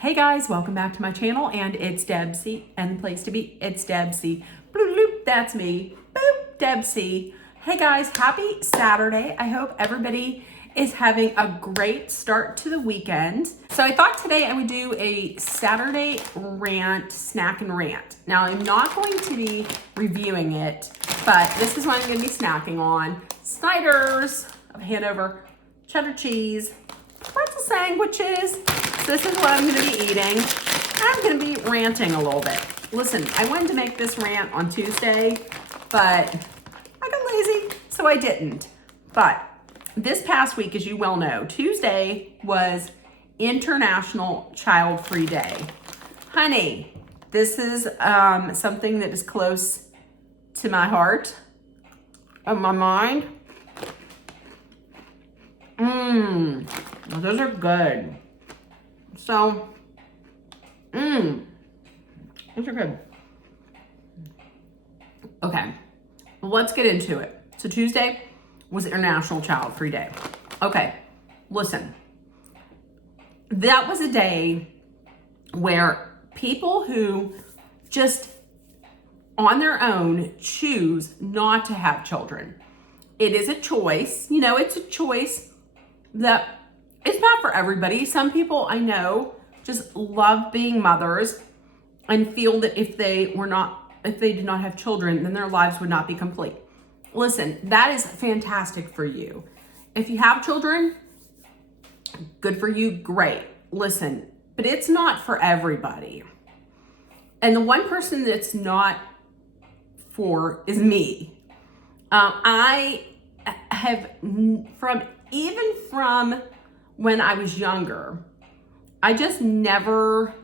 Hey guys, welcome back to my channel, and it's Debsy, and the place to be, it's Debsy. Bloop, bloop, that's me. Boop, Debsy. Hey guys, happy Saturday. I hope everybody is having a great start to the weekend. So I thought today I would do a Saturday rant, snack and rant. Now I'm not going to be reviewing it, but this is what I'm gonna be snacking on. Snyder's of Hanover, cheddar cheese, pretzel sandwiches. So this is what I'm gonna be eating. I'm gonna be ranting a little bit. Listen, I wanted to make this rant on Tuesday, but I got lazy, so I didn't. But this past week, as you well know, Tuesday was International Childfree Day. Honey, this is something that is close to my heart and my mind. Well, those are good. So, those are good. Okay, well, let's get into it. So Tuesday was International Childfree Day. Okay, listen. That was a day where people who just on their own choose not to have children. It is a choice. You know, it's a choice that it's not for everybody. Some people I know just love being mothers and feel that if they did not have children, then their lives would not be complete. Listen, that is fantastic for you. If you have children, good for you, great. Listen, but it's not for everybody. And the one person that's not for is me. I have from when I was younger, I just never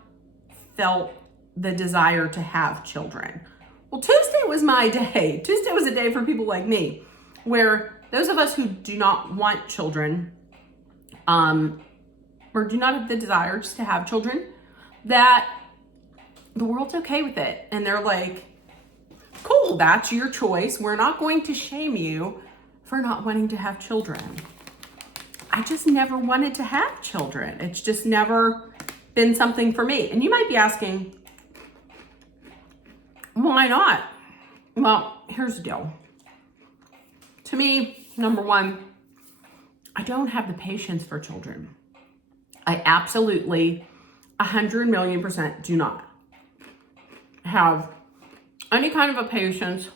felt the desire to have children. Well, Tuesday was my day. Tuesday was a day for people like me, where those of us who do not want children, or do not have the desire just to have children, that the world's okay with it. And they're like, cool, that's your choice. We're not going to shame you for not wanting to have children. I just never wanted to have children. It's just never been something for me. And you might be asking, why not? Well, here's the deal. To me, number one, I don't have the patience for children. I absolutely 100,000,000% do not have any kind of a patience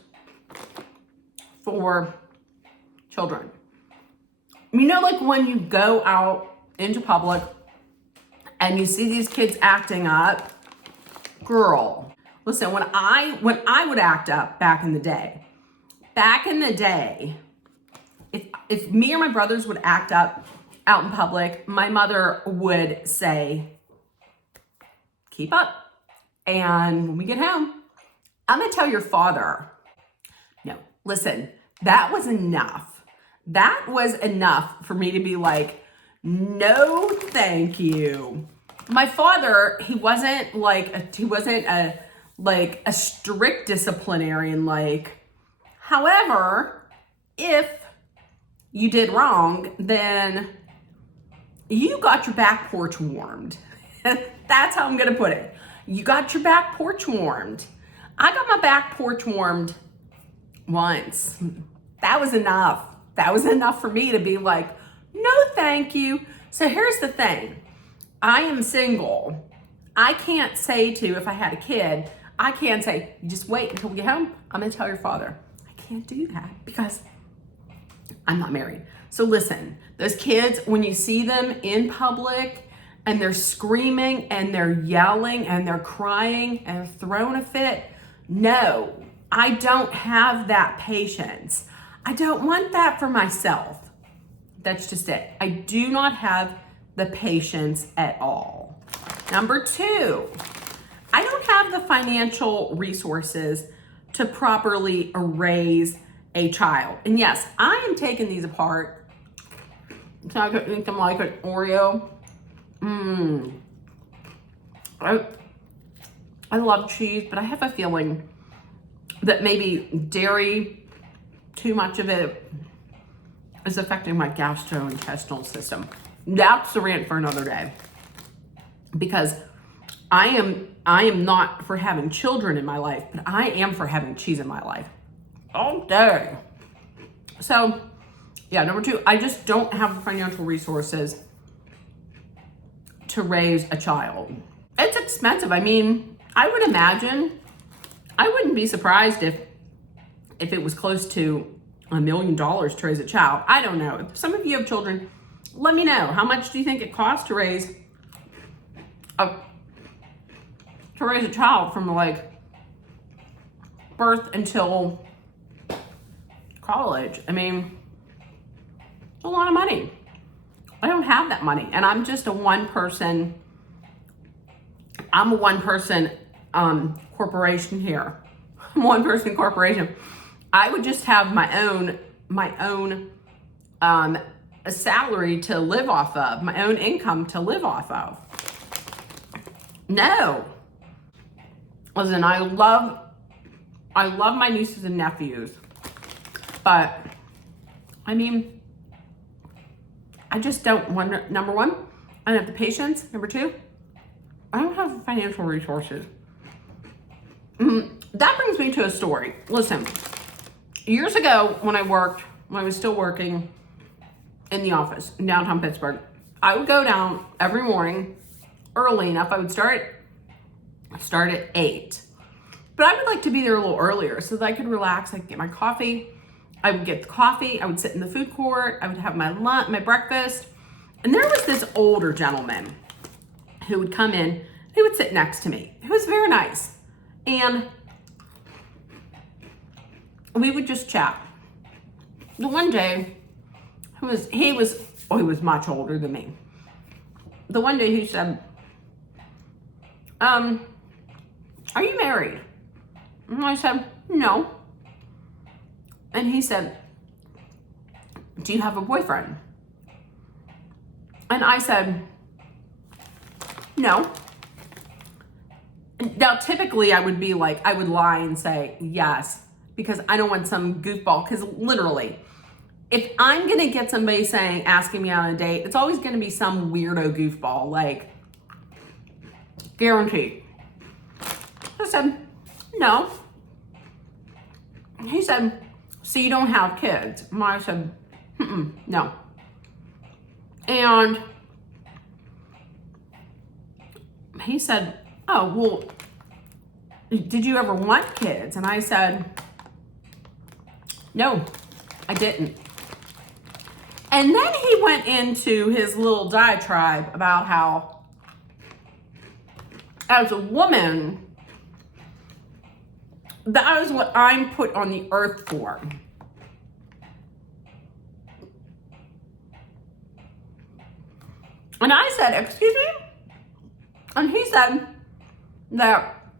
for children. You know, like when you go out into public and you see these kids acting up, girl, listen, when I would act up back in the day, if me or my brothers would act up out in public, my mother would say, keep up. And when we get home, I'm gonna tell your father. No, listen, that was enough. That was enough for me to be like, no, thank you. My father, he wasn't a strict disciplinarian. However, if you did wrong, then you got your back porch warmed. That's how I'm gonna put it. You got your back porch warmed. I got my back porch warmed once. That was enough. That was enough for me to be like, no, thank you. So here's the thing. I am single. I can't say if I had a kid, I can't say, you just wait until we get home. I'm gonna tell your father. I can't do that because I'm not married. So listen, those kids, when you see them in public and they're screaming and they're yelling and they're crying and throwing a fit, no, I don't have that patience. I don't want that for myself. That's just it. I do not have the patience at all. Number two, I don't have the financial resources to properly raise a child. And yes, I am taking these apart so I could eat them like an Oreo. I love cheese, but I have a feeling that maybe dairy, too much of it, is affecting my gastrointestinal system. That's the rant for another day. Because I am not for having children in my life, but I am for having cheese in my life all day. So yeah, number 2, I just don't have the financial resources to raise a child. It's expensive. I mean, I would imagine, I wouldn't be surprised if it was close to $1 million to raise a child. I don't know. If some of you have children, let me know. How much do you think it costs to raise a child from like birth until college? I mean, it's a lot of money. I don't have that money, and I'm just a one-person corporation here. I'm a one-person corporation. I would just have my own a salary to live off of, my own income to live off of. No. Listen, I love my nieces and nephews, but I mean, I just don't want, number 1, I don't have the patience. Number 2, I don't have the financial resources. That brings me to a story. Listen, years ago when I was still working in the office in downtown Pittsburgh, I would go down every morning early enough. I would start at 8. But I would like to be there a little earlier so that I could relax. I could get my coffee. I would get the coffee. I would sit in the food court. I would have my lunch, my breakfast. And there was this older gentleman who would come in. He would sit next to me. He was very nice. And we would just chat. The one day, he was much older than me. The one day he said, are you married? And I said, no. And he said, do you have a boyfriend? And I said, no. Now, typically I would be like, I would lie and say yes, because I don't want some goofball, because literally, if I'm going to get somebody asking me out on a date, it's always going to be some weirdo goofball, like, guaranteed. I said, no. He said, so you don't have kids? And I said, no. And he said, oh, well, did you ever want kids? And I said, no, I didn't. And then he went into his little diatribe about how, as a woman, that is what I'm put on the earth for. And I said, excuse me? And he said that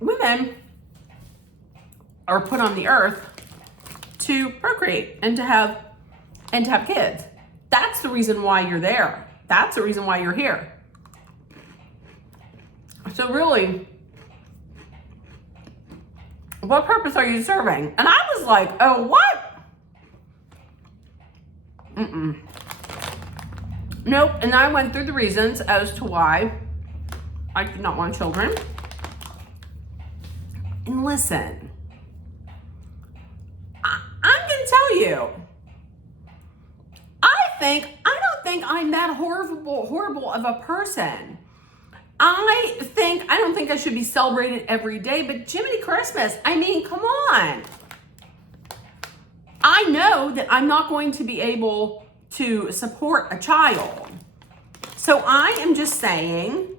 women are put on the earth to procreate and to have kids. That's the reason why you're there. That's the reason why you're here. So really, what purpose are you serving? And I was like, oh, what? Nope. And I went through the reasons as to why I did not want children. And listen, I'm going to tell you, I don't think I'm that horrible of a person. I don't think I should be celebrated every day, but Jiminy Christmas, I mean, come on. I know that I'm not going to be able to support a child. So I am just saying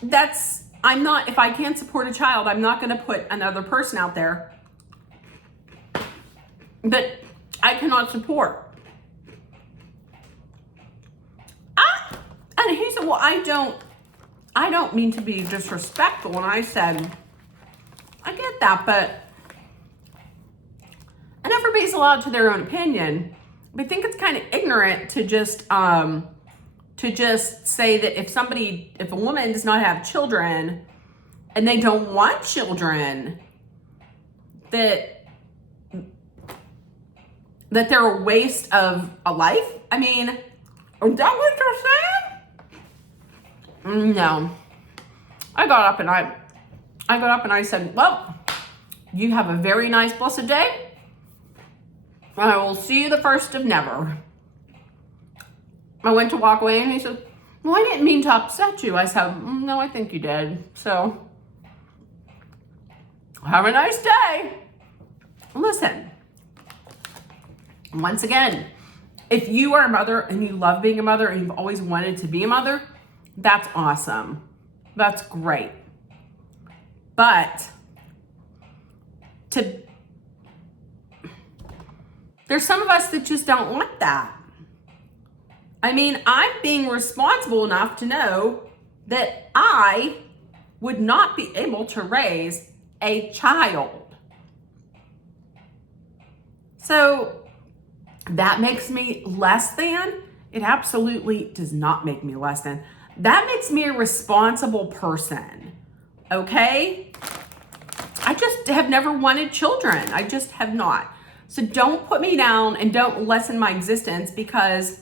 if I can't support a child, I'm not going to put another person out there that I cannot support. And he said, well, I don't mean to be disrespectful. And I said, I get that, and everybody's allowed to their own opinion. But I think it's kind of ignorant to just say that if a woman does not have children and they don't want children, that they're a waste of a life. I mean, is that what you're saying? No. I got up and I said, well, you have a very nice blessed day. I will see you the first of never. I went to walk away and he said, well, I didn't mean to upset you. I said, no, I think you did. So have a nice day. Listen, once again, if you are a mother and you love being a mother and you've always wanted to be a mother, that's awesome. That's great. But there's some of us that just don't want that. I mean, I'm being responsible enough to know that I would not be able to raise a child. So that makes me less than? It absolutely does not make me less than. That makes me a responsible person, okay? I just have never wanted children. I just have not. So don't put me down and don't lessen my existence because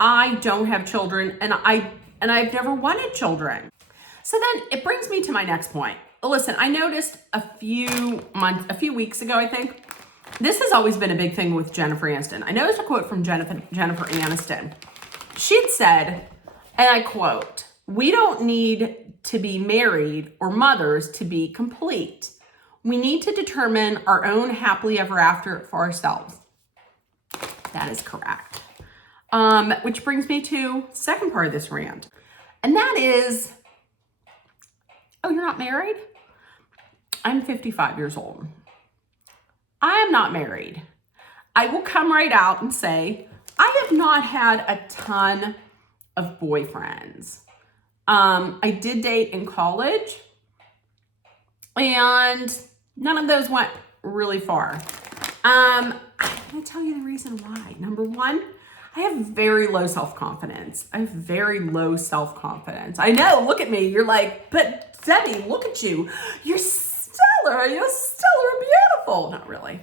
I don't have children and I've never wanted children. So then it brings me to my next point. Listen, I noticed a few weeks ago, I think, this has always been a big thing with Jennifer Aniston. I noticed a quote from Jennifer Aniston. She'd said, and I quote, "We don't need to be married or mothers to be complete. We need to determine our own happily ever after for ourselves." That is correct. Which brings me to the second part of this rant. And that is, oh, you're not married? I'm 55 years old. I am not married. I will come right out and say, I have not had a ton of boyfriends. I did date in college, and none of those went really far. I'm going to tell you the reason why. Number one, I have very low self-confidence. I have very low self-confidence. I know, look at me. You're like, but Debbie, look at you. You're stellar. You're stellar and beautiful. Not really.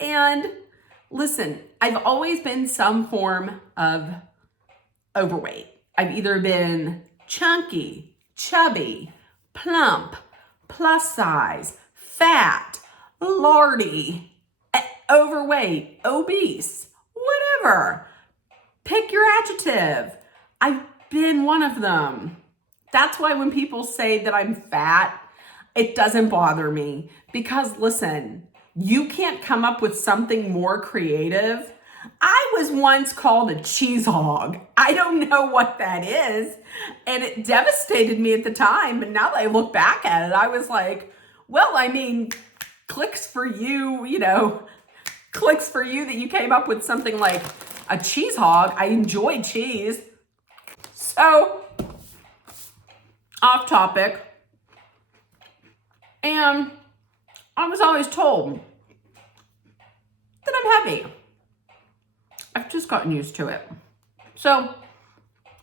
And listen, I've always been some form of overweight. I've either been chunky, chubby, plump, plus size, fat, lardy, overweight, obese, whatever. Pick your adjective. I've been one of them. That's why when people say that I'm fat, it doesn't bother me. Because listen, you can't come up with something more creative. I was once called a cheese hog. I don't know what that is. And it devastated me at the time. But now that I look back at it, I was like, well, I mean, clicks for you, clicks for you that you came up with something like a cheese hog. I enjoy cheese. So, off topic. And I was always told that I'm heavy. I've just gotten used to it. So,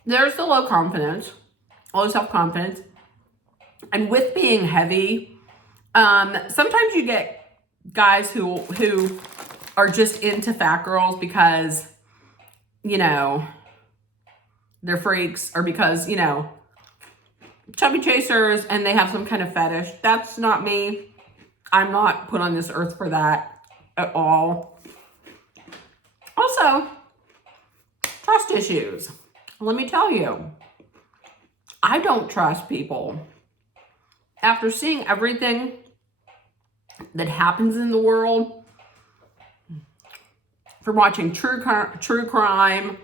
there's the low self-confidence. And with being heavy, sometimes you get guys who are just into fat girls because, they're freaks, or because, chubby chasers and they have some kind of fetish. That's not me. I'm not put on this earth for that at all. Also, trust issues. Let me tell you, I don't trust people. After seeing everything that happens in the world, from watching true crime,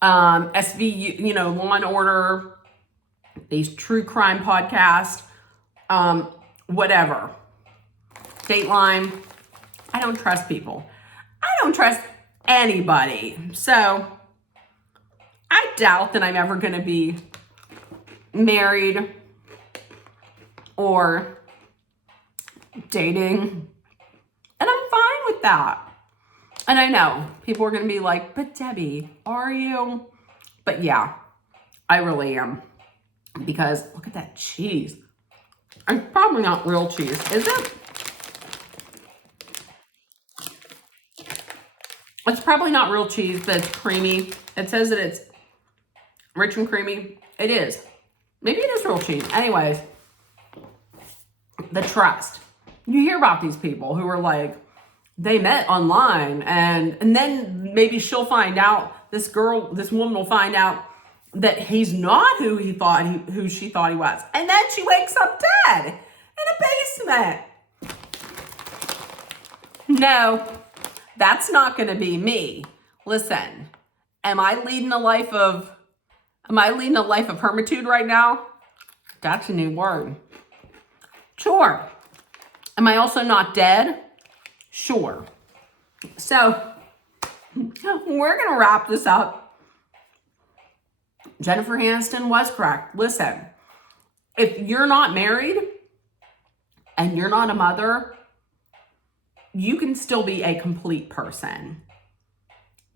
SVU, Law and Order, these true crime podcasts, whatever, Dateline, I don't trust people. I don't trust anybody. So I doubt that I'm ever going to be married or dating. And I'm fine with that. And I know people are going to be like, but Debbie, are you? But yeah, I really am. Because look at that cheese. It's probably not real cheese, is it? It's probably not real cheese, but it's creamy. It says that it's Rich and creamy. It is. Maybe it is real cheap. Anyways, the trust. You hear about these people who are like, they met online and then maybe she'll find out, this woman will find out that he's not who she thought he was. And then she wakes up dead in a basement. No, that's not going to be me. Listen, am I leading a life of hermitude right now? That's a new word. Sure. Am I also not dead? Sure. So, we're going to wrap this up. Jennifer Aniston was correct. Listen, if you're not married and you're not a mother, you can still be a complete person.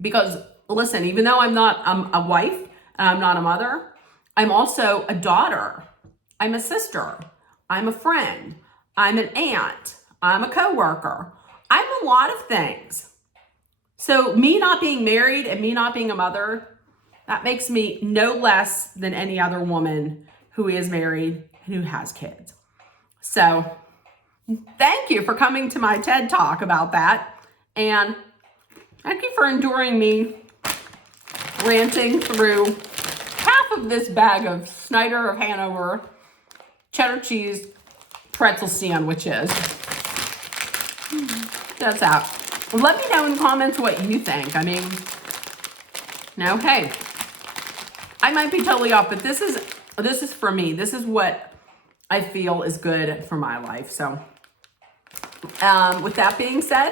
Because, listen, even though I'm a wife and I'm not a mother, I'm also a daughter. I'm a sister. I'm a friend. I'm an aunt. I'm a coworker. I'm a lot of things. So me not being married and me not being a mother, that makes me no less than any other woman who is married and who has kids. So thank you for coming to my TED Talk about that. And thank you for enduring me ranting through half of this bag of Snyder of Hanover cheddar cheese pretzel sandwiches. That's out. Let me know in the comments what you think. I mean, now, hey, I might be totally off, but this is for me. This is what I feel is good for my life. So, with that being said,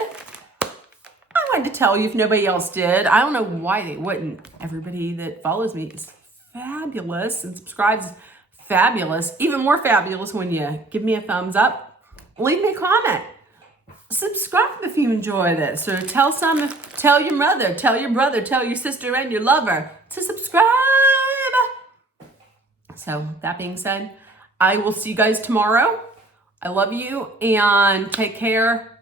I wanted to tell you if nobody else did. I don't know why they wouldn't. Everybody that follows me is fabulous and subscribes is fabulous. Even more fabulous when you give me a thumbs up. Leave me a comment. Subscribe if you enjoy this, or tell your mother, tell your brother, tell your sister and your lover to subscribe. So that being said, I will see you guys tomorrow. I love you, and take care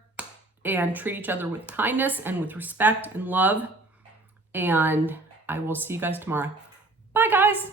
and treat each other with kindness and with respect and love. And I will see you guys tomorrow. Bye, guys.